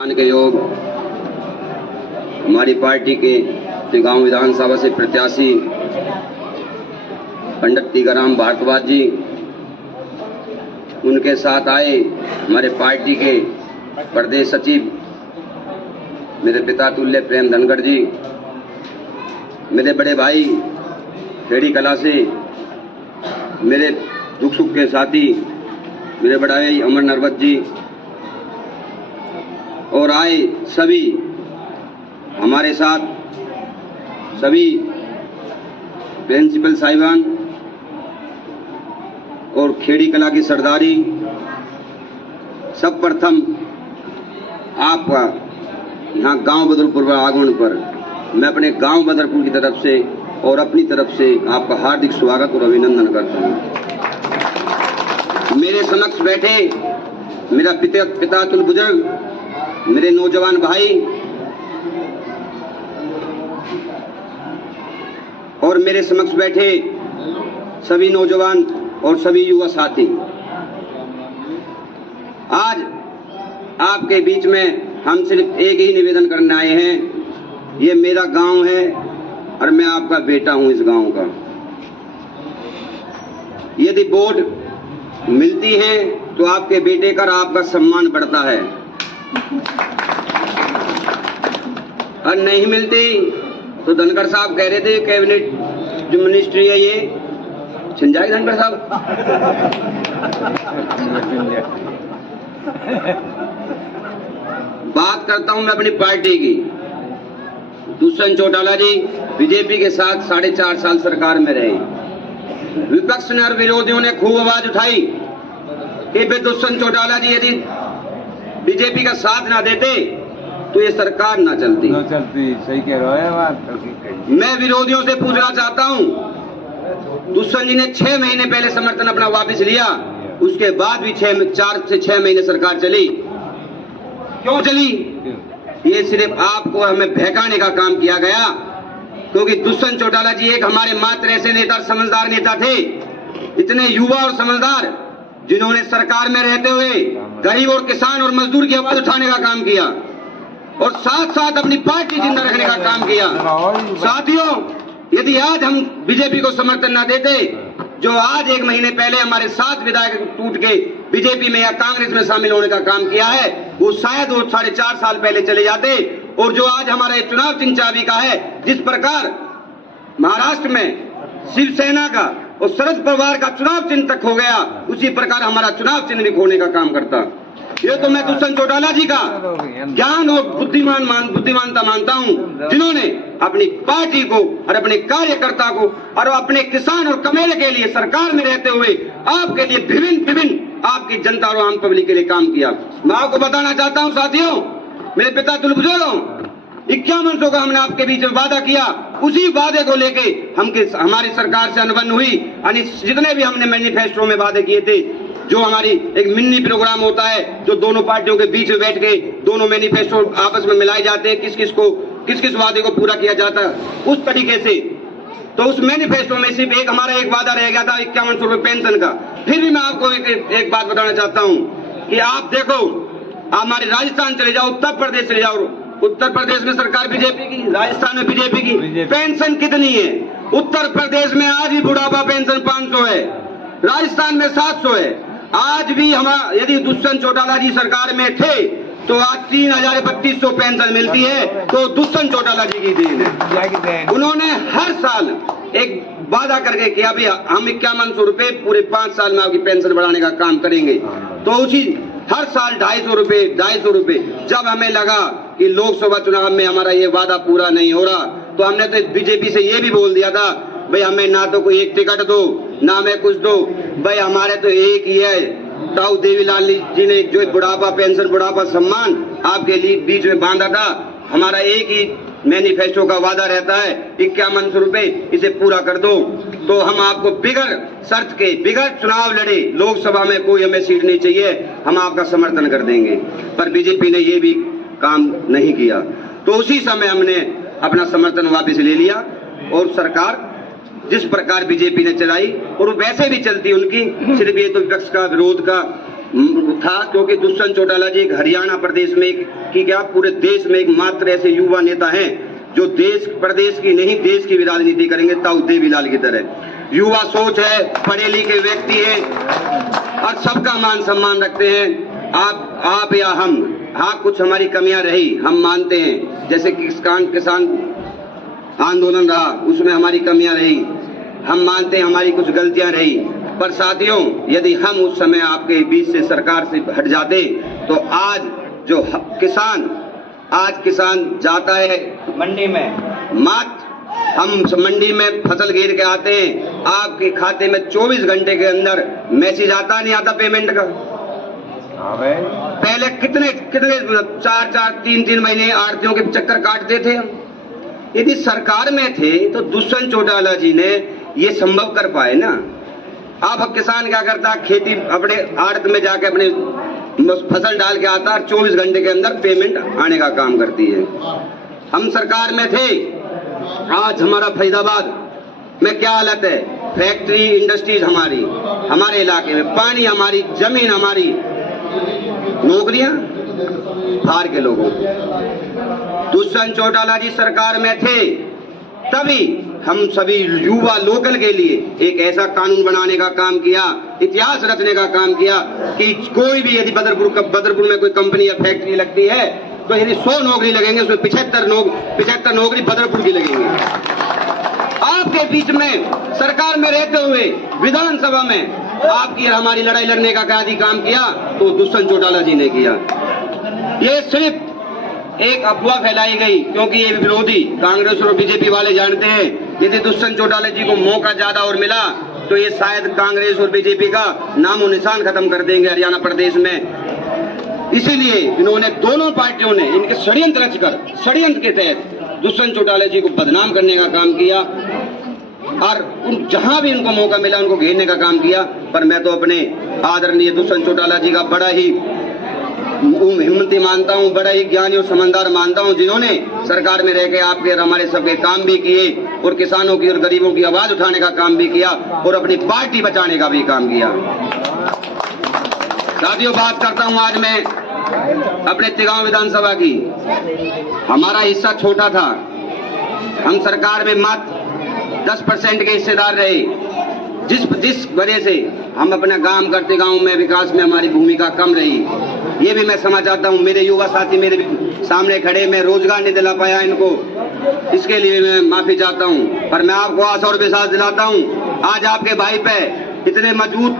के योग हमारी पार्टी के गांव विधानसभा से प्रत्याशी पंडित टीकाराम भारद्वाज जी, उनके साथ आए हमारे पार्टी के प्रदेश सचिव मेरे पिता तुल्य प्रेम धनखड़ जी, मेरे बड़े भाई खेड़ी कला से मेरे दुख सुख के साथी मेरे बड़ा भाई अमर नरवत जी, और आए सभी हमारे साथ सभी प्रिंसिपल साहिबान और खेड़ी कला की सरदारी। सब प्रथम आपका यहाँ गांव बदरपुर आगमन पर मैं अपने गांव बदरपुर की तरफ से और अपनी तरफ से आपका हार्दिक स्वागत और अभिनंदन करता हूँ। मेरे समक्ष बैठे मेरा पिता तुल बुजुर्ग, मेरे नौजवान भाई और मेरे समक्ष बैठे सभी नौजवान और सभी युवा साथी, आज आपके बीच में हम सिर्फ एक ही निवेदन करने आए हैं। ये मेरा गांव है और मैं आपका बेटा हूं इस गांव का। यदि वोट मिलती है तो आपके बेटे का आपका सम्मान बढ़ता है, और नहीं मिलती तो धनखड़ साहब कह रहे थे कैबिनेट जो मिनिस्ट्री है ये छिन जाएगी धनखड़ साहब। बात करता हूं मैं अपनी पार्टी की। दुष्यंत चौटाला जी बीजेपी के साथ 4.5 साल सरकार में रहे। विपक्ष ने और विरोधियों ने खूब आवाज उठाई कि दुष्यंत चौटाला जी यदि बीजेपी का साथ ना देते तो ये सरकार ना चलती। सही कह रहे हो बात। मैं विरोधियों से पूछना चाहता हूं, दुष्यंत जी ने 6 महीने पहले समर्थन अपना वापस लिया, उसके बाद भी 4 से 6 महीने सरकार चली। क्यों चली? ये सिर्फ आपको हमें बहकाने का काम किया गया, क्योंकि दुष्यंत चौटाला जी एक हमारे मात्र ऐसे नेता, समझदार नेता थे, इतने युवा और समझदार, जिन्होंने सरकार में रहते हुए गरीब और किसान और मजदूर की आवाज उठाने का काम किया और साथ साथ अपनी पार्टी जिंदा रखने का काम किया। साथियों, यदि आज हम बीजेपी को समर्थन न देते, जो आज 1 महीने पहले हमारे 7 विधायक टूट के बीजेपी में या कांग्रेस में शामिल होने का काम किया है, वो शायद वो 4.5 साल पहले चले जाते। और जो आज हमारा ये चुनाव चिन्ह चाबी का है, जिस प्रकार महाराष्ट्र में शिवसेना का और शरद पवार का चुनाव चिन्ह तक हो गया, उसी प्रकार हमारा चुनाव चिन्ह भी खोने का काम करता। ये तो मैं दुष्यंत चौटाला जी का ज्ञान और बुद्धिमानता मानता हूं, जिन्होंने अपनी पार्टी को और अपने कार्यकर्ता को और अपने किसान और कमेरे के लिए सरकार में रहते हुए आपके लिए विभिन्न आपकी जनता और आम पब्लिक के लिए काम किया। मैं आपको बताना चाहता हूं साथियों, मेरे पिता तुल बुजुर्गों, 5100 का हमने आपके बीच में वादा किया, उसी वादे को लेके हमारी सरकार से अनबन हुई। यानी जितने भी हमने मैनिफेस्टो में वादे किए थे, जो हमारी एक मिनी प्रोग्राम होता है, जो दोनों पार्टियों के बीच में बैठ के दोनों मैनिफेस्टो आपस में मिलाए जाते हैं, किस वादे को पूरा किया जाता है, उस तरीके से। तो उस मैनिफेस्टो में सिर्फ हमारा एक वादा रह गया था 5100 रुपए पेंशन का। फिर भी मैं आपको एक बात बताना चाहता हूं कि आप देखो, हमारे राजस्थान चले जाओ, उत्तर प्रदेश चले जाओ, उत्तर प्रदेश में सरकार बीजेपी की, राजस्थान में बीजेपी की। पेंशन कितनी है? उत्तर प्रदेश में आज भी बुढ़ापा पेंशन 500 है, राजस्थान में 700 है। आज भी यदि दुष्यंत चौटाला जी सरकार में थे तो आज 3200 पेंशन मिलती है, तो दुष्यंत चौटाला जी की देन है। उन्होंने हर साल एक वादा करके किया भी हम 5100 रुपए पूरे 5 साल में आपकी पेंशन बढ़ाने का काम करेंगे। तो उसी हर साल 250 रुपए। जब हमें लगा कि लोकसभा चुनाव में हमारा ये वादा पूरा नहीं हो रहा, तो हमने तो बीजेपी से ये भी बोल दिया था, भाई हमें ना तो कोई एक टिकट दो, ना हमें कुछ दो, भाई हमारे तो एक ही है। ताऊ देवीलाल जी ने जो बुढ़ापा पेंशन, बुढ़ापा सम्मान आपके लिए बीच में बांधा था, हमारा एक ही मैनिफेस्टो का वादा रहता है 5100 रुपए, इसे पूरा कर दो। तो हम आपको बिगड़ शर्त के, बिगड़ चुनाव लड़े, लोकसभा में कोई हमें सीट नहीं चाहिए, हम आपका समर्थन कर देंगे। पर बीजेपी ने ये भी काम नहीं किया, तो उसी समय हमने अपना समर्थन वापस ले लिया और सरकार जिस प्रकार बीजेपी ने चलाई और वैसे भी चलती उनकी, सिर्फ ये तो विपक्ष का विरोध का था, क्योंकि दुष्यंत चौटाला जी एक हरियाणा प्रदेश में की क्या पूरे देश में एक मात्र ऐसे युवा नेता हैं जो देश प्रदेश की नहीं देश की भी राजनीति करेंगे, ताऊ देवीलाल की तरह। युवा सोच है, पढ़े लिखे व्यक्ति है और सबका मान सम्मान रखते हैं। आप या हम, हाँ कुछ हमारी कमियां रही, हम मानते हैं, जैसे किसान आंदोलन रहा उसमें हमारी कमियां रही, हम मानते हैं हमारी कुछ गलतियां रही। पर साथियों, यदि हम उस समय आपके बीच से सरकार से हट जाते तो आज जो किसान जाता है मंडी में, मात्र हम मंडी में फसल गिर के आते हैं, आपके खाते में 24 घंटे के अंदर मैसेज आता नहीं आता पेमेंट का। पहले कितने 4-3 महीने आड़तियों के चक्कर काटते थे हम। यदि सरकार में थे तो दुष्यंत चौटाला जी ने ये संभव कर पाए ना। अब किसान क्या करता है, खेती अपने आड़त में जाके अपने फसल डाल के आता है, 24 घंटे के अंदर पेमेंट आने का काम करती है। हम सरकार में थे, आज हमारा फरीदाबाद में क्या हालत है, फैक्ट्री इंडस्ट्रीज हमारे इलाके में, पानी हमारी, जमीन हमारी, नौकरियां बाहर के लोगों। दुष्यंत चौटाला जी सरकार में थे तभी हम सभी युवा लोकल के लिए एक ऐसा कानून बनाने का काम किया, इतिहास रचने का काम किया कि कोई भी यदि बदरपुर में कोई कंपनी या फैक्ट्री लगती है तो यदि 100 नौकरी लगेंगे उसमें 75 नौकरी बदरपुर की लगेंगी। आपके बीच में सरकार में रहते हुए विधानसभा में आपकी और हमारी लड़ाई लड़ने का क्या काम किया तो दुष्यंत चौटाला जी ने किया। ये सिर्फ एक अफवाह फैलाई गई, क्योंकि ये विरोधी कांग्रेस और बीजेपी वाले जानते हैं यदि दुष्यंत चौटाला जी को मौका ज्यादा और मिला तो ये शायद कांग्रेस और बीजेपी का नामो निशान खत्म कर देंगे हरियाणा प्रदेश में। इसीलिए इन्होंने दोनों पार्टियों ने इनके षड्यंत्र के तहत दुष्यंत चौटाला जी को बदनाम करने का काम किया और जहां भी उनको मौका मिला उनको घेरने का काम किया। पर मैं तो अपने आदरणीय दुष्यंत चौटाला जी का बड़ा ही हिम्मती मानता हूं, बड़ा ही ज्ञानी और समझदार मानता हूं, जिन्होंने सरकार में रह के आपके और हमारे सबके काम भी किए और किसानों की और गरीबों की आवाज उठाने का काम भी किया और अपनी पार्टी बचाने का भी काम किया। साथियों, बात करता हूं आज मैं अपने तिगांव विधानसभा की। हमारा हिस्सा छोटा था, हम सरकार में मात्र 10% के हिस्सेदार रहे, जिस वजह से हम अपना काम करते गांव में विकास में हमारी भूमिका कम रही। ये भी मैं समझ चाहता हूं, मेरे युवा साथी मेरे सामने खड़े, मैं रोजगार नहीं दिला पाया इनको, इसके लिए मैं माफी चाहता हूं। पर मैं आपको आशा और विश्वास दिलाता हूं, आज आपके भाई पे इतने मजबूत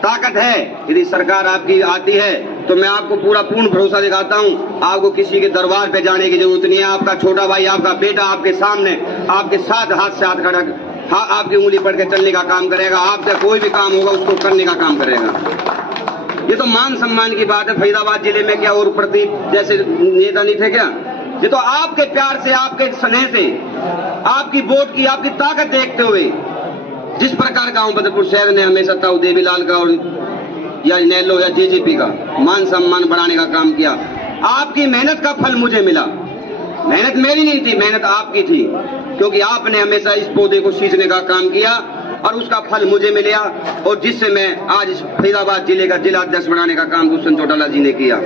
ताकत है, यदि सरकार आपकी आती है तो मैं आपको पूर्ण भरोसा दिखाता हूं, आपको किसी के दरबार पे जाने की जरूरत नहीं है। आपका छोटा भाई, आपका बेटा आपके सामने, आपके साथ हाथ से हाथ खड़ा, आपकी उंगली पकड़ के चलने का काम करेगा। आपसे कोई भी काम होगा उसको करने का काम करेगा। ये तो मान सम्मान की बात है। फरीदाबाद जिले में क्या और प्रदीप जैसे नेता नहीं थे क्या? ये तो आपके प्यार से, आपके स्नेह से, आपकी वोट की, आपकी ताकत देखते हुए जिस प्रकार गांव बदरपुर शहर ने हमेशा ताऊ देवीलाल का और या नैलो या जेजेपी का मान सम्मान बढ़ाने का काम किया। आपकी मेहनत का फल मुझे मिला। मेहनत मेरी नहीं थी, मेहनत आपकी थी, क्योंकि आपने हमेशा इस पौधे को सींचने का काम किया और उसका फल मुझे मिला, और जिससे मैं आज इस फरीदाबाद जिले का जिला अध्यक्ष बनाने का काम दुष्यंत चौटाला जी ने किया।